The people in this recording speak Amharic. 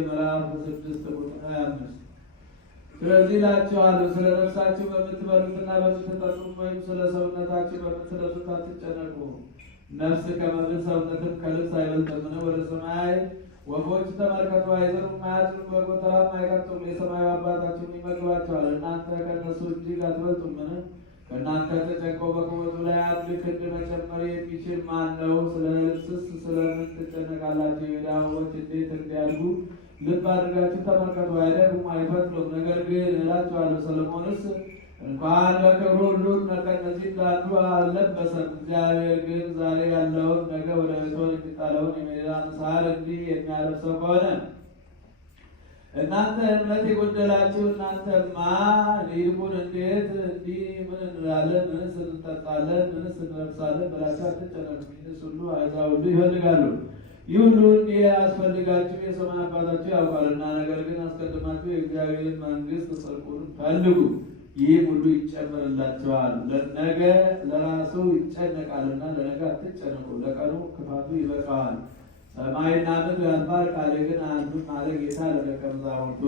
ምዕራፍ 6 ቁጥር 25 ስለዚህ እላችኋለሁ ስለ ነፍሳችሁ በምትበሉትና በምትጠጡት ወይም ስለ ሰውነታችሁ በምትለብሱት አትጨነቁ። ነፍስ ከመብል ሰውነትም ከልብስ አይበልጥምን? ወደ ሰማይ ወፎች ተመልከቱ፣ አይዘሩም፣ አያጭዱም፣ በጎተራም አይከቱም፣ የሰማዩ አባታችሁም ይመግባቸዋል። እናንተ ከእነሱ እጅግ አትበልጡምን? ከእናንተ ተጨንቆ በቁመቱ ላይ አንድ ክንድ መጨመር የሚችል ማን ነው? ስለ ልብስስ ስለምን ትጨነቃላችሁ? የሜዳ አበቦች እንዴት እንዲያድጉ ልብ አድርጋችሁ ተመልከቱ። አይደክሙም፣ አይፈትሉም። ነገር ግን እላችኋለሁ ሰሎሞንስ እንኳን በክብሩ ሁሉ ከእነዚህ እንዳንዱ አልለበሰም። እግዚአብሔር ግን ዛሬ ያለውን ነገ ወደ እቶን የሚጣለውን የሜዳን ሣር እንዲህ የሚያለብሰው ከሆነ እናንተ እምነት የጎደላችሁ እናንተማ ይልቁን እንዴት እንዲህ ምን እንላለን? ምንስ እንጠጣለን? ምንስ እንለብሳለን? ብላችሁ አትጨነቁ። ይህንስ ሁሉ አሕዛብ ሁሉ ይፈልጋሉ። ይህ ሁሉ እንዲህ ያስፈልጋችሁ የሰማይ አባታችሁ ያውቃልና። ነገር ግን አስቀድማችሁ የእግዚአብሔርን መንግሥት ጽድቁን ፈልጉ፣ ይህም ሁሉ ይጨመርላችኋል። ነገ ለራሱ ይጨነቃልና ለነገ አትጨነቁ፣ ለቀኑ ክፋቱ ይበቃዋል። ሰማይና ምድር ያልፋል፣ ቃሌ ግን አያልፍም አለ ጌታ ለደቀ መዛሙርቱ።